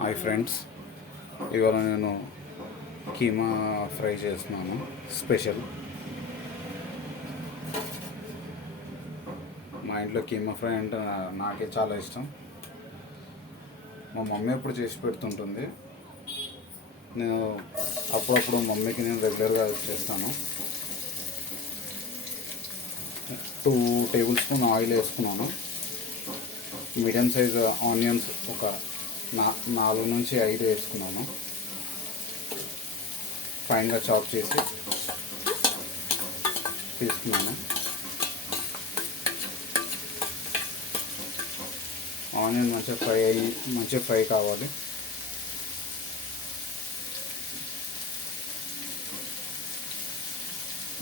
Hi friends, ఇవాళ నేను కీమా ఫ్రై చేస్తున్నాను. స్పెషల్ మా ఇంట్లో కీమా ఫ్రై అంటే నాకే చాలా ఇష్టం. మా మమ్మీ ఎప్పుడు చేసి పెడుతుంటుంది. నేను అప్పుడప్పుడు మమ్మీకి నేను రెగ్యులర్గా చేస్తాను. 2 టేబుల్ స్పూన్ ఆయిల్ వేసుకున్నాను. మీడియం సైజ్ ఆనియన్స్ ఒక 4 నుంచి 5 వేసుకున్నాను. ఫైన్గా చాప్ చేసి తీసుకున్నాను. ఆనియన్ మంచిగా ఫ్రై కావాలి.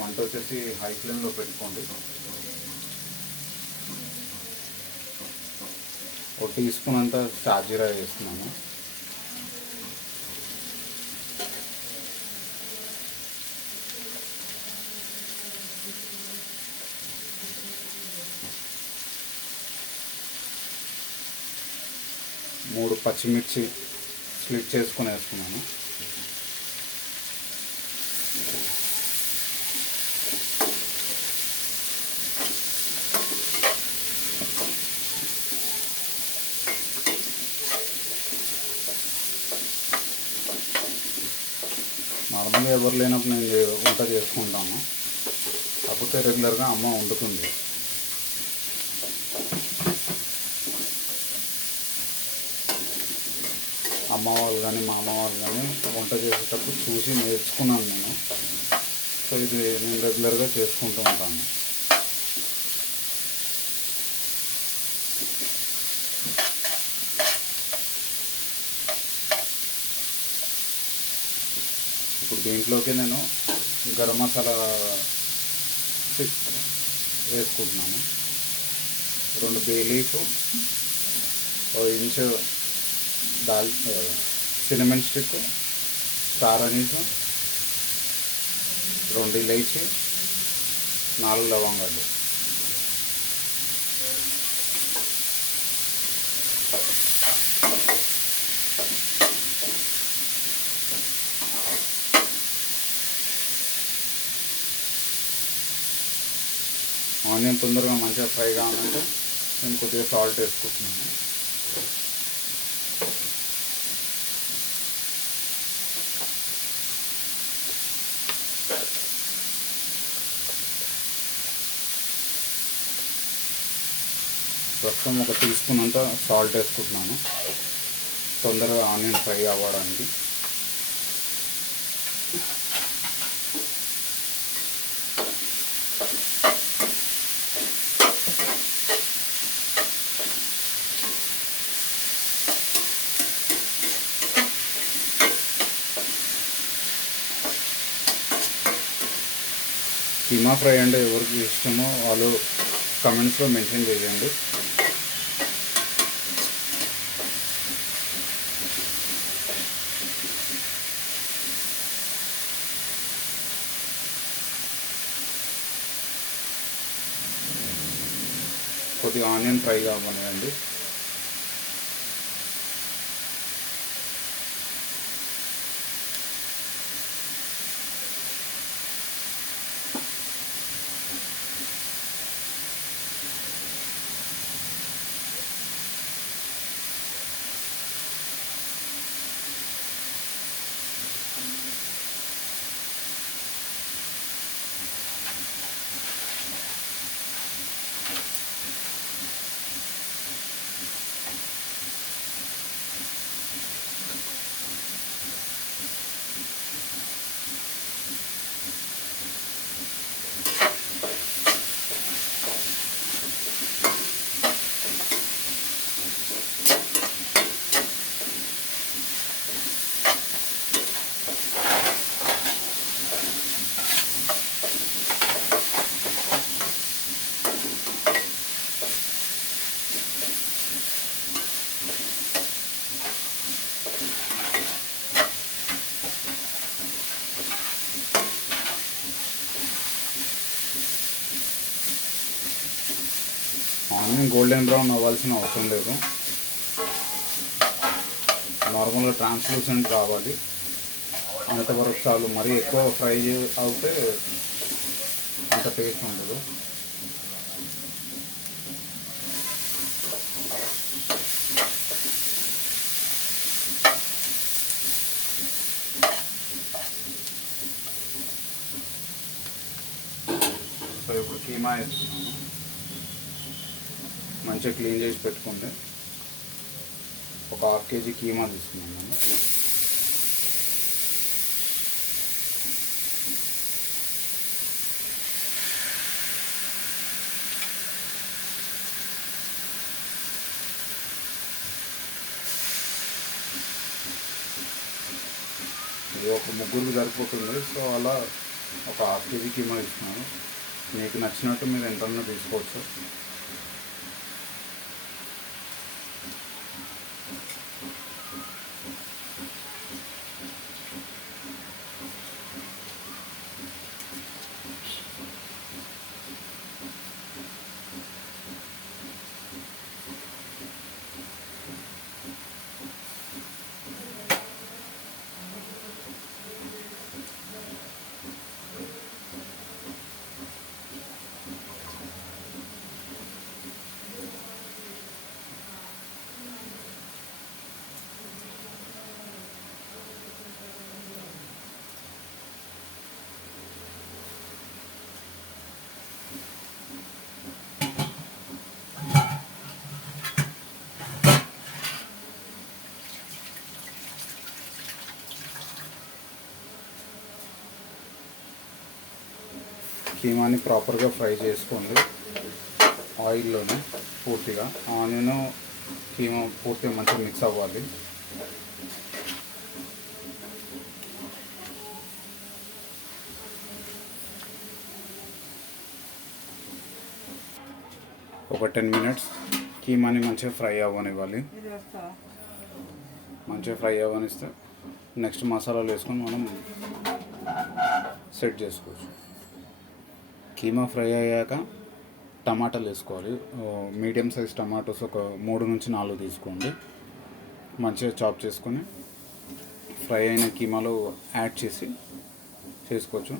మంట వచ్చేసి హై ఫ్లేమ్లో పెట్టుకోండి. 1 టీ స్పూన్ అంతా షాజీరా వేస్తున్నాను. మూడు పచ్చిమిర్చి స్లిట్ చేసుకొని వేసుకున్నాను. నార్మల్గా ఎవరు లేనప్పుడు నేను వంట చేసుకుంటాను. కాకపోతే రెగ్యులర్గా అమ్మ వండుతుంది. అమ్మ వాళ్ళు కానీ మా అమ్మ వాళ్ళు కానీ వంట చేసేటప్పుడు చూసి నేర్చుకున్నాను నేను. సో ఇది నేను రెగ్యులర్గా చేసుకుంటూ ఉంటాను. ఇప్పుడు దీంట్లోకి నేను గరం మసాలా వేసుకుంటున్నాను. 2 bay leaf, 1 inch cinnamon stick, star anise, 2 ilaichi, 4 లవంగాలు. ఆనియన్ తొందరగా మంచిగా ఫ్రై కావాలంటే నేను కొద్దిగా సాల్ట్ వేసుకుంటున్నాను. ప్రస్తుతం 1 టీ స్పూన్ అంతా సాల్ట్ వేసుకుంటున్నాను, తొందరగా ఆనియన్ ఫ్రై అవ్వడానికి. కీమా ఫ్రై అంటే ఎవరికి ఇష్టమో వాళ్ళు కమెంట్స్లో మెన్షన్ చేయండి. కొద్దిగా ఆనియన్ ఫ్రై కావాలండి. ఆనియన్ గోల్డెన్ బ్రౌన్ అవ్వాల్సిన అవసరం లేదు. నార్మల్గా ట్రాన్స్లూసెంట్ రావాలి, అంతవరకు చాలు. మరీ ఎక్కువ ఫ్రై అవుతే అంత టేస్ట్ ఉండదు. సో ఇప్పుడు కీమా వేస్తున్నాను. మంచిగా క్లీన్ చేసి పెట్టుకుంటే ఒక 1/2 kg కీమా తీసుకున్నాను. ఇది ఒక ముగ్గురికి సరిపోతుంది. సో అలా ఒక 1/2 kg కీమా ఇస్తున్నాను. మీకు నచ్చినట్టు మీరు ఎంతన్నా తీసుకోవచ్చు. కీమాని ప్రాపర్గా ఫ్రై చేసుకోండి ఆయిల్లోనే పూర్తిగా. ఆనియన్ కీమా పూర్తిగా మంచిగా మిక్స్ అవ్వాలి. ఒక 10 minutes కీమాని మంచిగా ఫ్రై అవ్వనివ్వాలి. మంచిగా ఫ్రై అవ్వనిస్తే నెక్స్ట్ మసాలాలు వేసుకొని మనం సెట్ చేసుకోవచ్చు. కీమా ఫ్రై అయ్యాక టమాటాలు వేసుకోవాలి. మీడియం సైజ్ టమాటోస్ ఒక 3 నుంచి 4 తీసుకోండి. మంచిగా చాప్ చేసుకొని ఫ్రై అయిన కీమాలో యాడ్ చేసి చేసుకోవచ్చు.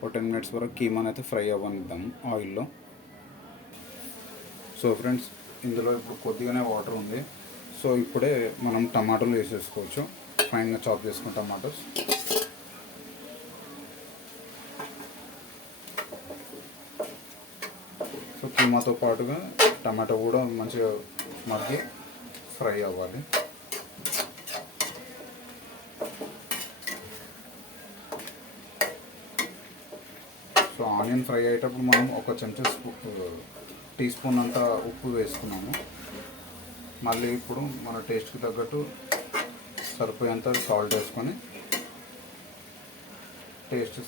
ఒక 10 minutes వరకు కీమాని అయితే ఫ్రై అవ్వనిద్దాం ఆయిల్లో. సో ఫ్రెండ్స్, ఇందులో ఇప్పుడు కొద్దిగానే వాటర్ ఉంది. సో ఇప్పుడే మనం టమాటాలు వేసేసుకోవచ్చు. ఫైన్గా చాప్ చేసుకున్న టమాటోస్. సో కీమాతో పాటుగా టమాటో కూడా మంచిగా మగ్గి ఫ్రై అవ్వాలి. సో ఆనియన్ ఫ్రై అయ్యేటప్పుడు మనం ఒక చెంచా టీ స్పూన్ అంతా ఉప్పు వేసుకున్నాము. మళ్ళీ ఇప్పుడు మన టేస్ట్కి తగ్గట్టు సరిపోయేంత సాల్ట్ వేసుకొని టేస్ట్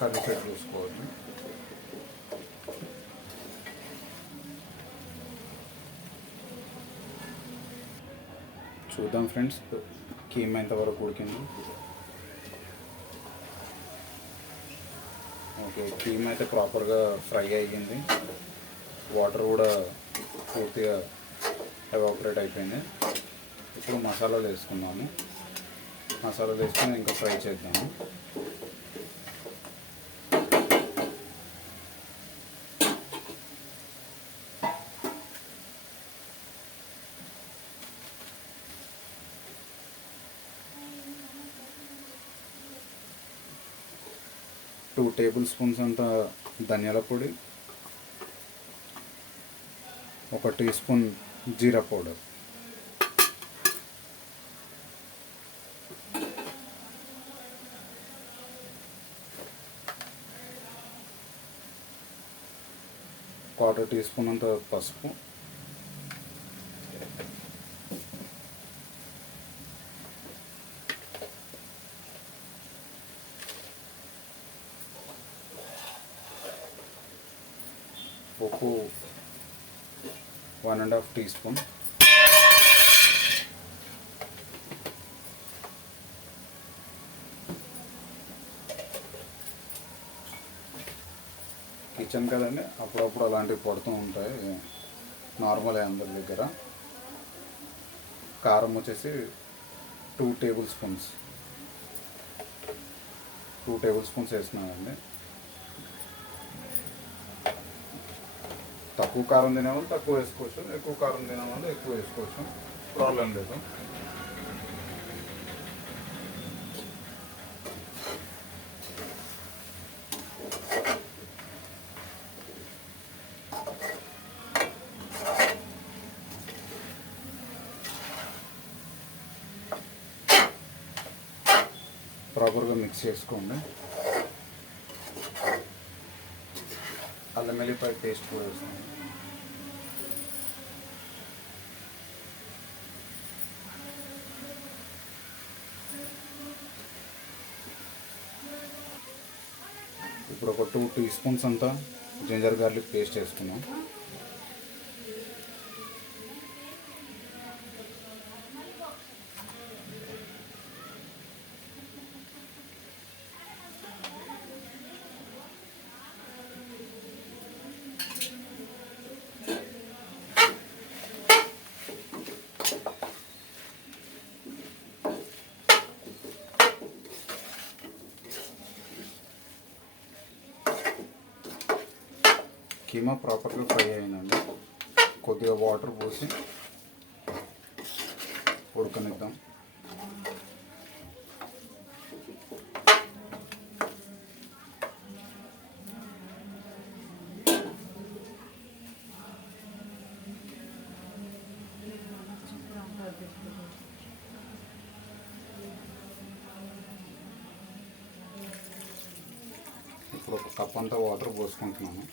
కర్రీ సెట్ చేసుకోవాలి. చూద్దాం ఫ్రెండ్స్, కీమా ఎంతవరకు ఉడికింది. ఓకే, కీమా అయితే ప్రాపర్గా ఫ్రై అయ్యింది. వాటర్ కూడా పూర్తిగా ఎవాపరేట్ అయిపోయింది. ఇప్పుడు మసాలాలు వేసుకున్నాము. మసాలాలు వేసుకొని ఇంకా ఫ్రై చేద్దాము. టూ టేబుల్ స్పూన్స్ అంత ధనియాల పొడి, 1 టీ స్పూన్ జీరా పౌడర్, క్వార్టర్ టీ స్పూన్ అంత పసుపు, ఉప్పు 1.5 టీ స్పూన్, కిచెన్ కదండి, అప్పుడప్పుడు అలాంటివి పడుతూ ఉంటాయి, నార్మలే అందరి దగ్గర. కారం వచ్చేసి 2 టేబుల్ స్పూన్స్ వేస్తున్నానండి. తక్కువ కారం తినేవాళ్ళు తక్కువ వేసుకోవచ్చు, ఎక్కువ కారం తినేవాళ్ళు ఎక్కువ వేసుకోవచ్చు, ప్రాబ్లం లేదు. ప్రాపర్గా మిక్స్ చేసుకోండి. అల్లం వెల్లిపాయ పేస్ట్ కూడా వేస్తాను. ఇప్పుడు ఒక 2 టీ స్పూన్స్ అంతా జింజర్ గార్లిక్ పేస్ట్ వేసుకున్నాం. కీమా ప్రాపర్గా ఫ్రై అయిందండి. కొద్దిగా వాటర్ పోసి ఉడకనిద్దాం. ఇప్పుడు ఒక కప్ అంతా వాటర్ పోసుకుంటున్నాను.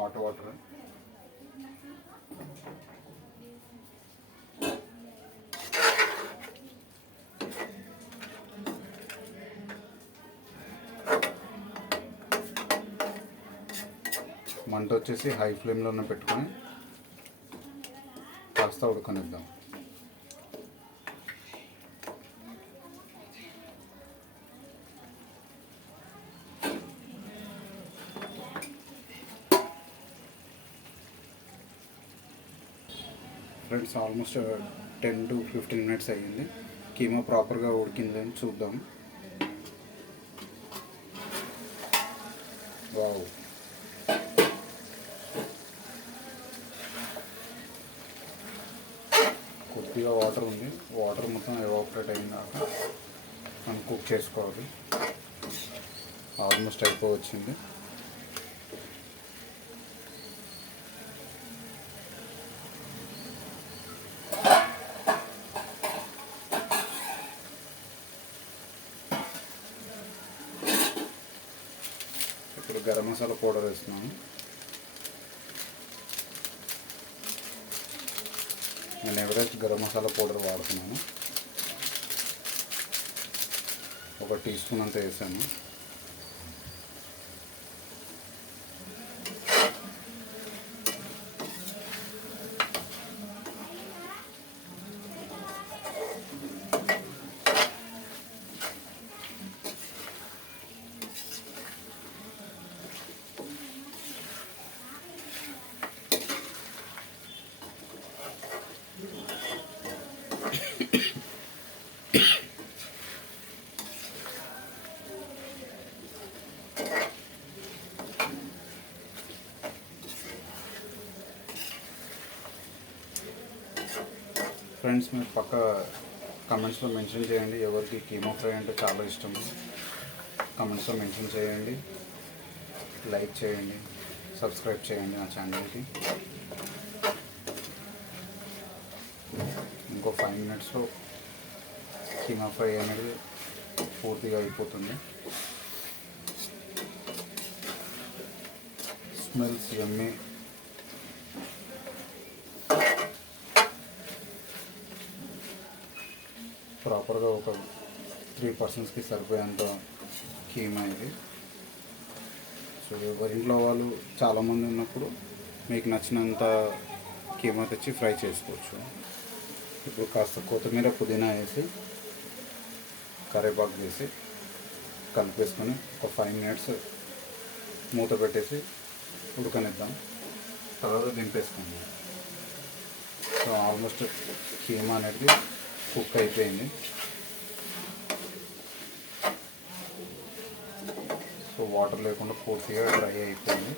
Hot water. మంట వచ్చేసి హై ఫ్లేమ్లోనే పెట్టుకొని కాస్త ఉడకనిద్దాం. ఫ్రెండ్స్, ఆల్మోస్ట్ 10 to 15 మినిట్స్ అయ్యింది. కీమా ప్రాపర్గా ఉడికిందని చూద్దాం. వావ్, కొద్దిగా వాటర్ ఉంది. వాటర్ మొత్తం ఎవాపరేట్ అయినాక మనం కుక్ చేసుకోవాలి. ఆల్మోస్ట్ అయిపోవచ్చింది. ఇప్పుడు గరం మసాలా పౌడర్ వేస్తున్నాను. నేను ఎవరెస్ట్ గరం మసాలా పౌడర్ వాడుతున్నాను. 1 టీ స్పూన్ అంతా వేసాను. ఫ్రెండ్స్, మీరు పక్క కమెంట్స్లో మెన్షన్ చేయండి ఎవరికి కీమా ఫ్రై అంటే చాలా ఇష్టం. కమెంట్స్లో మెన్షన్ చేయండి, లైక్ చేయండి, సబ్స్క్రైబ్ చేయండి నా ఛానల్కి. ఇంకో 5 మినిట్స్లో కీమా ఫ్రై అనేది పూర్తిగా అయిపోతుంది. స్మెల్స్ యమ్మీ. ప్రాపర్గా ఒక 3 పర్సన్స్కి సరిపోయేంత కీమా ఇది. సో ఎవరింట్లో వాళ్ళు చాలామంది ఉన్నప్పుడు మీకు నచ్చినంత కీమా తెచ్చి ఫ్రై చేసుకోవచ్చు. ఇప్పుడు కాస్త కొత్తిమీర, పుదీనా వేసి కరివేపాకు వేసి కలిపేసుకొని ఒక 5 మినిట్స్ మూత పెట్టేసి ఉడకనిద్దాం. తర్వాత దింపేసుకుందాం. సో ఆల్మోస్ట్ కీమా అనేది కుక్ అయిపోయింది. సో వాటర్ లేకుండా పూర్తిగా డ్రై అయిపోయింది.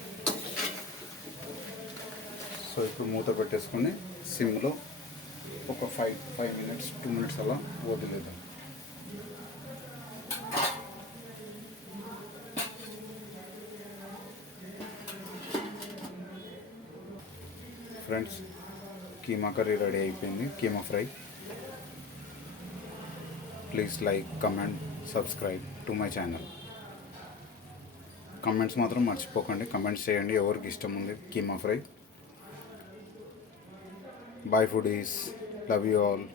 సో ఇప్పుడు మూత పెట్టేసుకొని సిమ్లో ఒక 5 మినిట్స్ 2 మినిట్స్ అలా వదిలేద్దాం. ఫ్రెండ్స్, కీమా కర్రీ రెడీ అయిపోయింది, keema fry. Please like, comment, subscribe to my channel. Comments మాత్రం మర్చిపోకండి, కమెంట్స్ చేయండి ఎవరికి ఇష్టం ఉంది keema fry. Bye foodies, love you all.